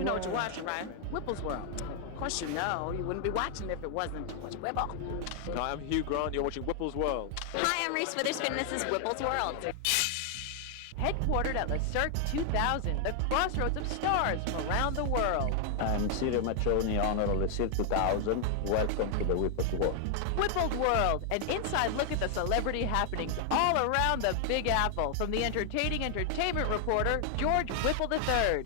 You know what you're watching, right? Whipple's World. Of course you know. You wouldn't be watching if it wasn't Whipple. Hi, I'm Hugh Grant. You're watching Whipple's World. Hi, I'm Reese Witherspoon. This is Whipple's World. Headquartered at the Cirque 2000, the crossroads of stars from around the world. I'm Cyril Maccioni, owner of the Cirque 2000. Welcome to the Whipple's World. Whipple's World, an inside look at the celebrity happenings all around the Big Apple, from the entertaining entertainment reporter, George Whipple III.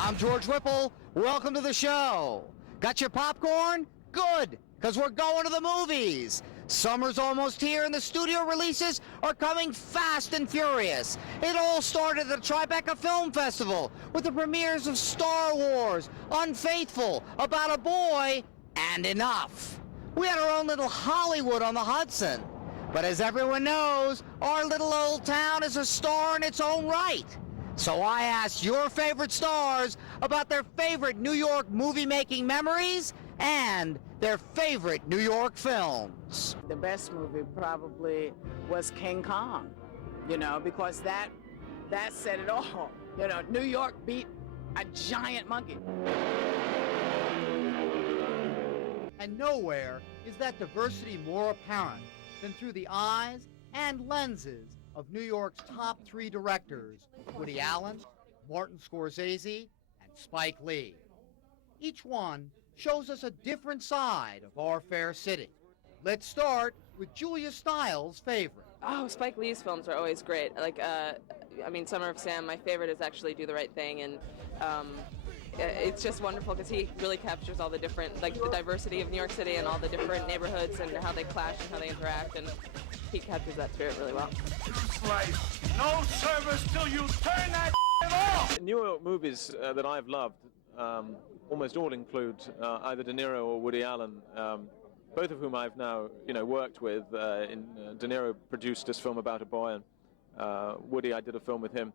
I'm George Whipple. Welcome to the show. Got your popcorn? Good, because we're going to the movies. Summer's almost here and the studio releases are coming fast and furious. It all started at the Tribeca Film Festival with the premieres of Star Wars, Unfaithful, About a Boy, and Enough. We had our own little Hollywood on the Hudson. But as everyone knows, our little old town is a star in its own right. So I asked your favorite stars about their favorite New York movie-making memories and their favorite New York films. The best movie probably was King Kong, because that said it all. New York beat a giant monkey. And nowhere is that diversity more apparent than through the eyes and lenses of New York's top three directors, Woody Allen, Martin Scorsese, and Spike Lee. Each one shows us a different side of our fair city. Let's start with Julia Stiles' favorite. Oh, Spike Lee's films are always great. Summer of Sam, my favorite is actually Do the Right Thing, and it's just wonderful because he really captures all the different, the diversity of New York City and all the different neighborhoods and how they clash and how they interact, and he captures that spirit really well. Like no service till you turn that off! New York movies that I've loved almost all include either De Niro or Woody Allen, both of whom I've now worked with. De Niro produced this film About a Boy, and Woody, I did a film with him.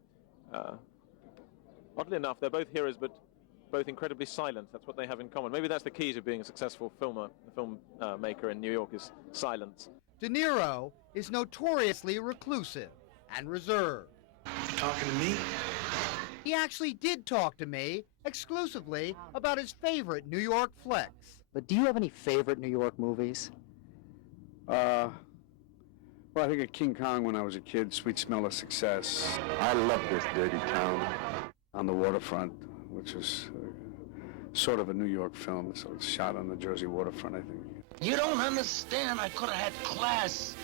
Oddly enough, they're both heroes, but both incredibly silent. That's what they have in common. Maybe that's the key to being a successful filmmaker in New York, is silence. De Niro is notoriously reclusive and reserved. Talking to me? He actually did talk to me exclusively about his favorite New York flicks. But do you have any favorite New York movies? Well, I think of King Kong when I was a kid, Sweet Smell of Success. I love this dirty town. On the Waterfront, which was sort of a New York film, so it's shot on the Jersey waterfront, I think. You don't understand. I could have had class.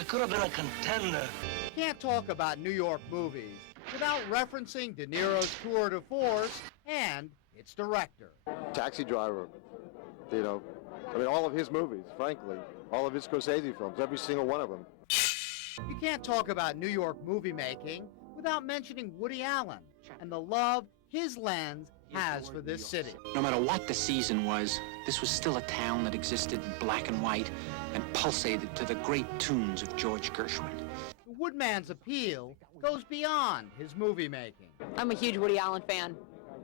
I could have been a contender. Can't talk about New York movies without referencing De Niro's tour de force and its director. Taxi Driver, all of his movies, frankly, all of his Scorsese films, every single one of them. You can't talk about New York movie making without mentioning Woody Allen and the love his lens has for this city. No matter what the season was, this was still a town that existed in black and white and pulsated to the great tunes of George Gershwin. The Woodman's appeal goes beyond his movie making. I'm a huge Woody Allen fan.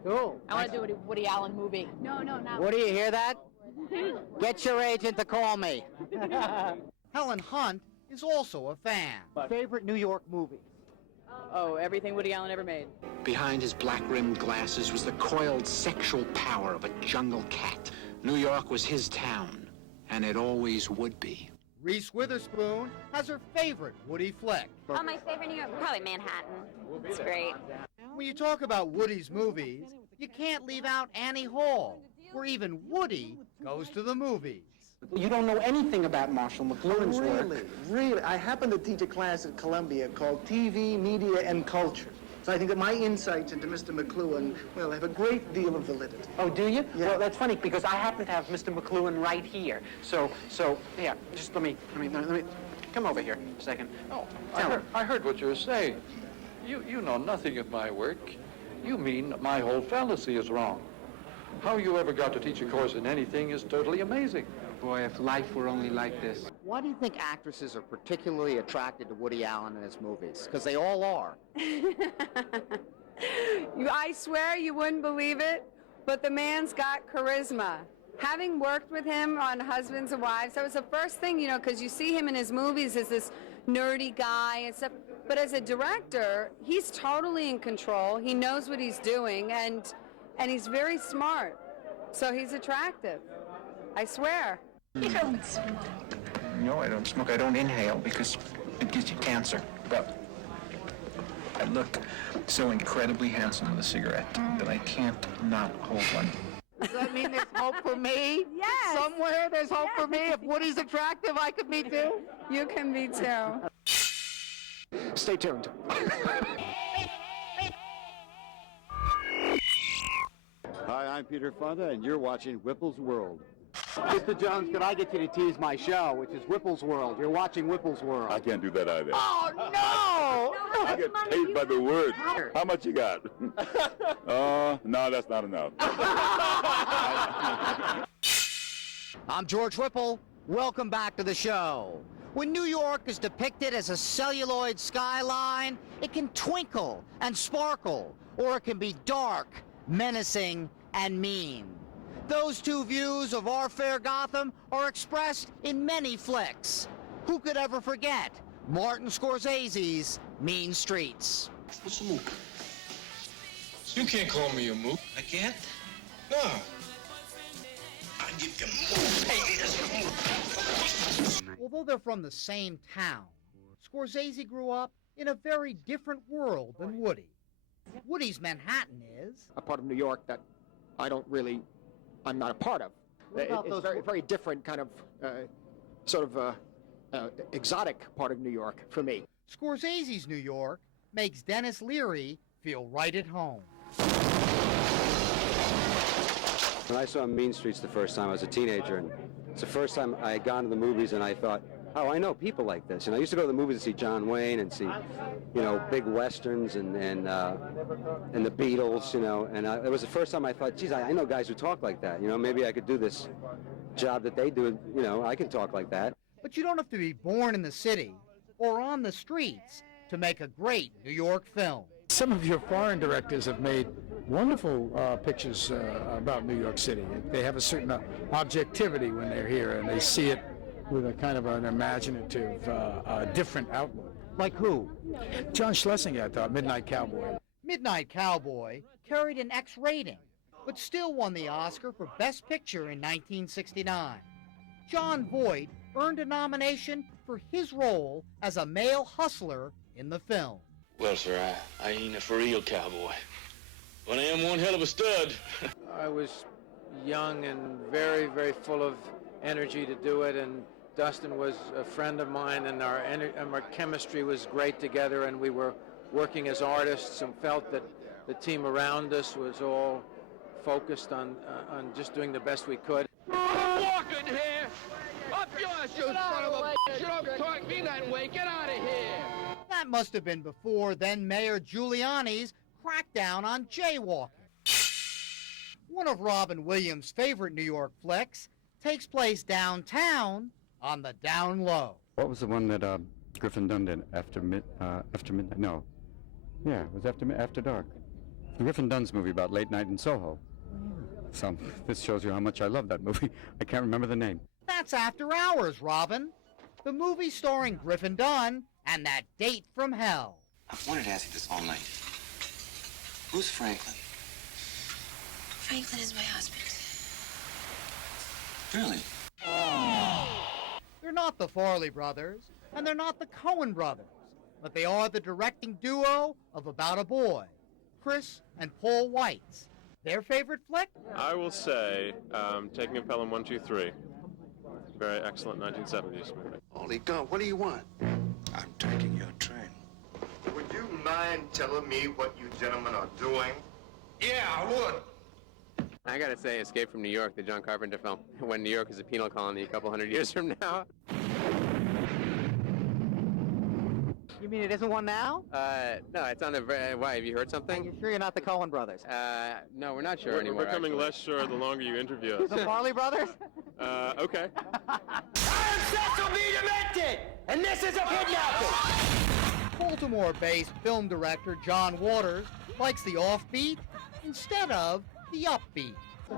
Cool. I want to do a Woody Allen movie. No, not Woody, you hear that? Get your agent to call me. Helen Hunt is also a fan. Favorite New York movie? Oh, everything Woody Allen ever made. Behind his black-rimmed glasses was the coiled sexual power of a jungle cat. New York was his town, and it always would be. Reese Witherspoon has her favorite Woody flick. Oh, my favorite New York, probably Manhattan. It's great. When you talk about Woody's movies, you can't leave out Annie Hall, where even Woody goes to the movies. You don't know anything about Marshall McLuhan's work. Really. I happen to teach a class at Columbia called TV, Media, and Culture. So I think that my insights into Mr. McLuhan, have a great deal of validity. Oh, do you? Yeah. Well, that's funny because I happen to have Mr. McLuhan right here. So, yeah, just let me, come over here a second. Oh, I heard what you were saying. You know nothing of my work. You mean my whole fallacy is wrong. How you ever got to teach a course in anything is totally amazing. Boy, if life were only like this. Why do you think actresses are particularly attracted to Woody Allen and his movies? Because they all are. I swear you wouldn't believe it, but the man's got charisma. having worked with him on Husbands and Wives, that was the first thing, you know, because you see him in his movies as this nerdy guy and stuff. But as a director, he's totally in control. He knows what he's doing, and he's very smart. So he's attractive. I swear. You don't smoke. No, I don't smoke. I don't inhale because it gives you cancer. But I look so incredibly handsome with a cigarette that I can't not hold one. Does that mean there's hope for me? Yes. Somewhere there's hope for me. If Woody's attractive, I could be too. You can be too. Stay tuned. Hi, I'm Peter Fonda, and you're watching Whipple's World. Mr. Jones, could I get you to tease my show, which is Whipple's World? You're watching Whipple's World. I can't do that either. Oh, no! I get paid by the word. How much you got? No, that's not enough. I'm George Whipple. Welcome back to the show. When New York is depicted as a celluloid skyline, it can twinkle and sparkle, or it can be dark, menacing, and mean. Those two views of our fair Gotham are expressed in many flicks. Who could ever forget Martin Scorsese's Mean Streets? What's a mook? You can't call me a mook. I can't? No. I give you mook. Hey, here's a mook. Although they're from the same town, Scorsese grew up in a very different world than Woody. Woody's Manhattan is A part of New York that I'm not a part of. It's very, very different kind of, exotic part of New York for me. Scorsese's New York makes Dennis Leary feel right at home. When I saw Mean Streets the first time, I was a teenager, and it's the first time I had gone to the movies, and I thought, oh, I know people like this. And I used to go to the movies to see John Wayne and see, big westerns and the Beatles, and it was the first time I thought, geez, I know guys who talk like that. Maybe I could do this job that they do. I can talk like that. But you don't have to be born in the city or on the streets to make a great New York film. Some of your foreign directors have made wonderful pictures about New York City. They have a certain objectivity when they're here, and they see it with a kind of an imaginative, different outlook. Like who? John Schlesinger, I thought, Midnight Cowboy. Midnight Cowboy carried an X rating, but still won the Oscar for Best Picture in 1969. Jon Voight earned a nomination for his role as a male hustler in the film. Well, sir, I ain't a for real cowboy, but I am one hell of a stud. I was young and very, very full of energy to do it, and Dustin was a friend of mine, and our chemistry was great together, and we were working as artists and felt that the team around us was all focused on just doing the best we could. Walk in here! Up yours, you son of a bitch! You don't talk me that way! Get out of here! That must have been before then Mayor Giuliani's crackdown on jaywalking. One of Robin Williams' favorite New York flicks takes place downtown on the down low. What was the one that Griffin Dunn did after midnight? No. Yeah, it was after dark. Griffin Dunn's movie about late night in Soho. So this shows you how much I love that movie. I can't remember the name. That's After Hours, Robin. The movie starring Griffin Dunn and that date from hell. I've wanted to ask you this all night. Who's Franklin? Franklin is my husband. Really? They're not the Farley brothers, and they're not the Coen brothers, but they are the directing duo of About a Boy, Chris and Paul Weitz. Their favorite flick? I will say Taking of Pelham 1, 2, 3. Very excellent 1970s movie. Holy God, what do you want? I'm taking your train. Would you mind telling me what you gentlemen are doing? Yeah, I would. I gotta say, Escape from New York, the John Carpenter film, when New York is a penal colony a couple hundred years from now. You mean it isn't one now? No, it's on the... why, have you heard something? Are you sure you're not the Coen brothers? No, we're not sure anymore, We're becoming actually. less sure the longer you interview us. The Farley brothers? Okay. I am set to be demented, and this is a kidnapping! Baltimore-based film director John Waters likes the offbeat instead of the upbeat.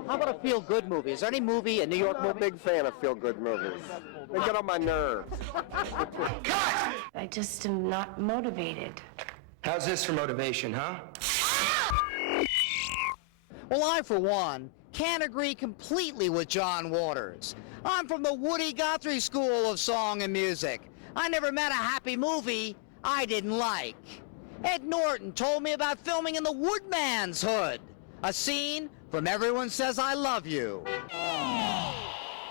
How about a feel-good movie? Is there any movie, a New York movie? I'm a big fan of feel-good movies. They get on my nerves. I just am not motivated. How's this for motivation, huh? Well, I, for one, can't agree completely with John Waters. I'm from the Woody Guthrie School of Song and Music. I never met a happy movie I didn't like. Ed Norton told me about filming in the Woodman's Hood, a scene from Everyone Says I Love You.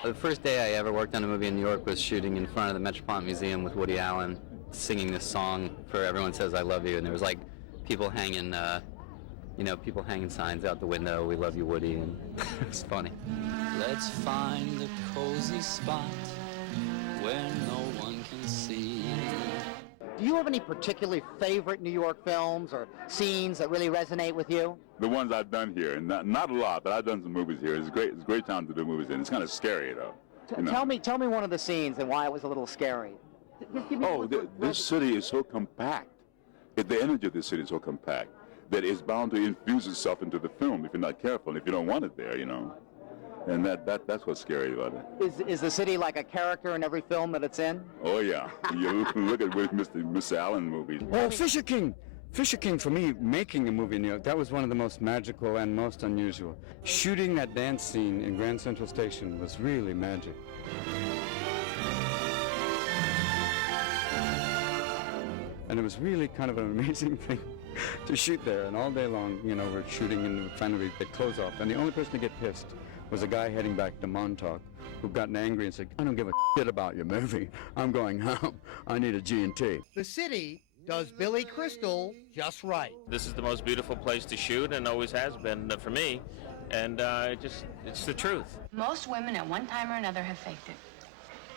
The first day I ever worked on a movie in New York was shooting in front of the Metropolitan Museum with Woody Allen, singing this song for Everyone Says I Love You, and there was like people hanging, people hanging signs out the window, "We love you, Woody," and it was funny. Let's find a cozy spot where no one can see. Do you have any particularly favorite New York films or scenes that really resonate with you? The ones I've done here, and not a lot, but I've done some movies here. It's great. It's a great time to do movies in. It's kind of scary though. Tell me one of the scenes and why it was a little scary. This city is so compact. The energy of this city is so compact that it's bound to infuse itself into the film if you're not careful, and if you don't want it there, And that's what's scary about it. Is the city like a character in every film that it's in? Oh yeah. You look at Mr. Allen movies. Oh, Fisher King! Fisher King, for me, making a movie in New York, that was one of the most magical and most unusual. Shooting that dance scene in Grand Central Station was really magic. And it was really kind of an amazing thing to shoot there. And all day long, we're shooting and finally get clothes off. And the only person to get pissed was a guy heading back to Montauk who got angry and said, "I don't give a shit about your movie. I'm going home. I need a G&T." The city does Billy Crystal just right. This is the most beautiful place to shoot and always has been for me. And it's the truth. Most women at one time or another have faked it.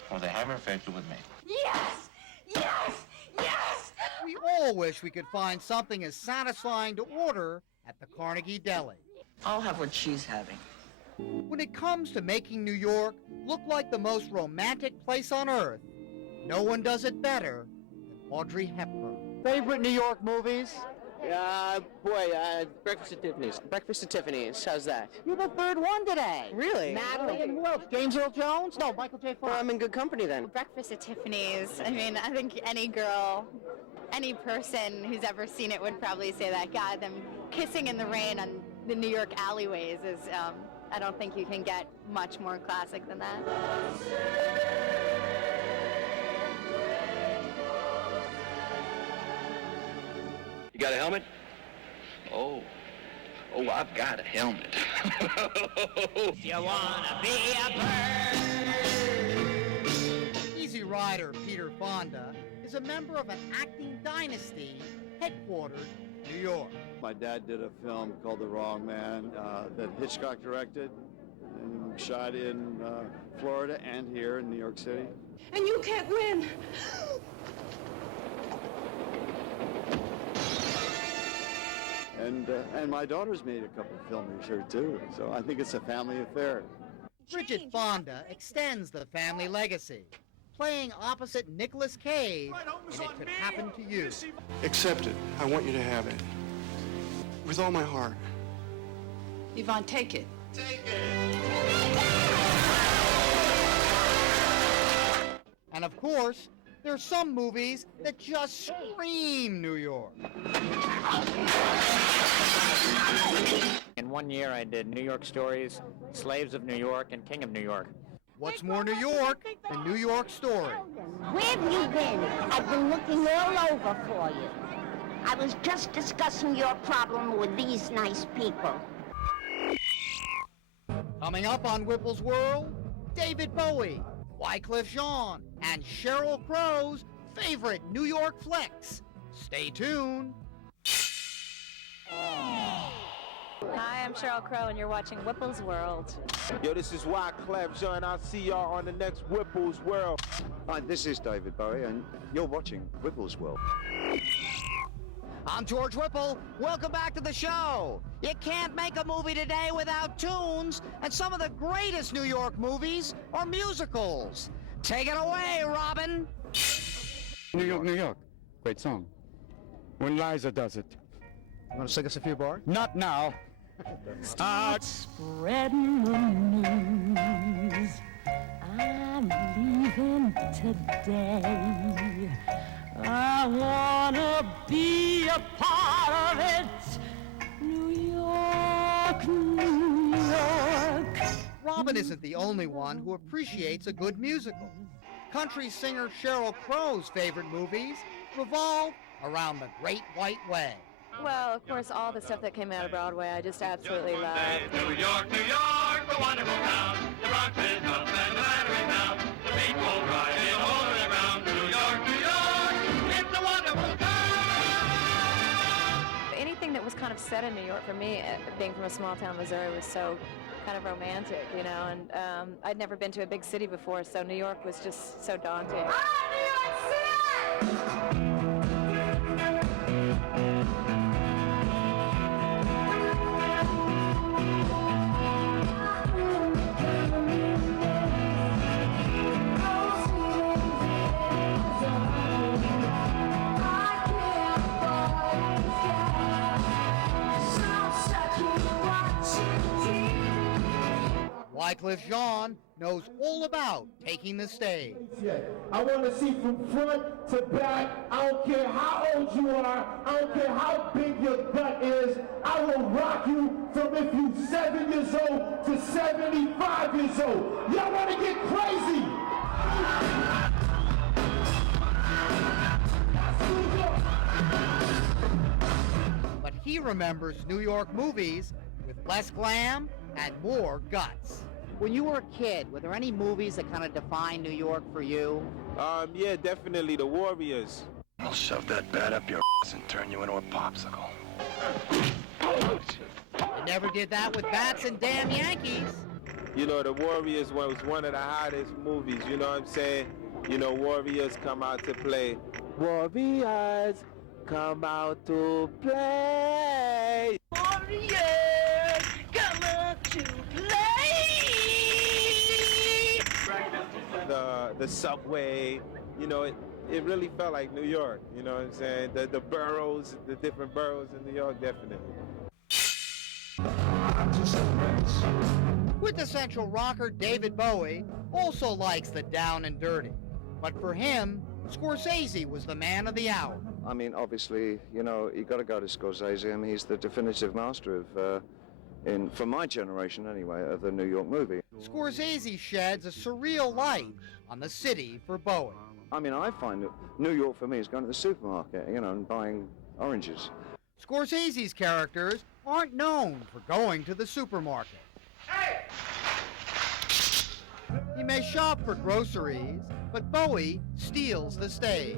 Well, they haven't faked it with me. Yes! Yes! Yes! We all wish we could find something as satisfying to order at the Carnegie Deli. I'll have what she's having. When it comes to making New York look like the most romantic place on earth, no one does it better than Audrey Hepburn. Favorite New York movies? Breakfast at Tiffany's. Breakfast at Tiffany's. How's that? You're the third one today. Really? Natalie and who else? James Earl Jones? No, Michael J. Fox. Well, I'm in good company then. Breakfast at Tiffany's. I mean, I think any girl, any person who's ever seen it would probably say that. God, them kissing in the rain on the New York alleyways is, I don't think you can get much more classic than that. You got a helmet? Oh, I've got a helmet. You wanna be a bird? Easy Rider Peter Fonda is a member of an acting dynasty headquartered in New York. My dad did a film called The Wrong Man that Hitchcock directed and shot in Florida and here in New York City. And you can't win. And my daughter's made a couple of films here too, so I think it's a family affair. Bridget Fonda extends the family legacy, playing opposite Nicolas Cage, and It Could Happen to You. Accept it. I want you to have it. With all my heart. Yvonne, take it. Take it! And of course, there are some movies that just scream New York. In 1 year, I did New York Stories, Slaves of New York, and King of New York. What's more New York than New York Story? Where have you been? I've been looking all over for you. I was just discussing your problem with these nice people. Coming up on Whipple's World, David Bowie, Wyclef Jean, and Sheryl Crow's favorite New York flicks. Stay tuned. Hi, I'm Sheryl Crow, and you're watching Whipple's World. Yo, this is Wyclef Jean. I'll see y'all on the next Whipple's World. Hi, this is David Bowie, and you're watching Whipple's World. I'm George Whipple. Welcome back to the show. You can't make a movie today without tunes, and some of the greatest New York movies are musicals. Take it away, Robin. New York, New York. Great song. When Liza does it. You want to sing us a few bars? Not now. Start spreading the news. I'm leaving today. I wanna be a part of it. New York, New York. Robin isn't the only one who appreciates a good musical. Country singer Sheryl Crow's favorite movies revolve around the Great White Way. Well, of course, all the stuff that came out of Broadway, I just absolutely love. New York, the wonderful town. The Bronx is up and the Battery's down. The people riding all around. New York, it's a wonderful town. Anything that was kind of set in New York for me, being from a small town, Missouri, was so kind of romantic, you know, and I'd never been to a big city before, so New York was just so daunting. Wycliffe Jean knows all about taking the stage. I want to see from front to back. I don't care how old you are. I don't care how big your gut is. I will rock you from if you 7 years old to 75 years old. Y'all want to get crazy? But he remembers New York movies with less glam and more guts. When you were a kid, were there any movies that kind of defined New York for you? Yeah, definitely The Warriors. I'll shove that bat up your ass and turn you into a popsicle. You never did that with Bats and Damn Yankees. You know, The Warriors was one of the hottest movies, you know what I'm saying? You know, Warriors come out to play. Warriors come out to play. Warriors, come out to play. The subway, you know, it really felt like New York, you know what I'm saying? The boroughs, the different boroughs in New York, definitely. Quintessential rocker David Bowie also likes the down and dirty. But for him, Scorsese was the man of the hour. I mean, obviously, you know, you got to go to Scorsese. I mean, he's the definitive master of, for my generation anyway, of the New York movie. Scorsese sheds a surreal light on the city for Bowie. I mean, I find that New York for me is going to the supermarket, you know, and buying oranges. Scorsese's characters aren't known for going to the supermarket. Hey! He may shop for groceries, but Bowie steals the stage.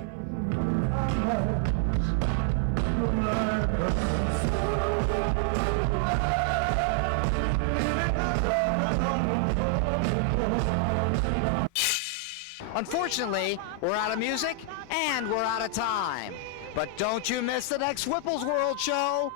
Unfortunately, we're out of music and we're out of time. But don't you miss the next Whipple's World show.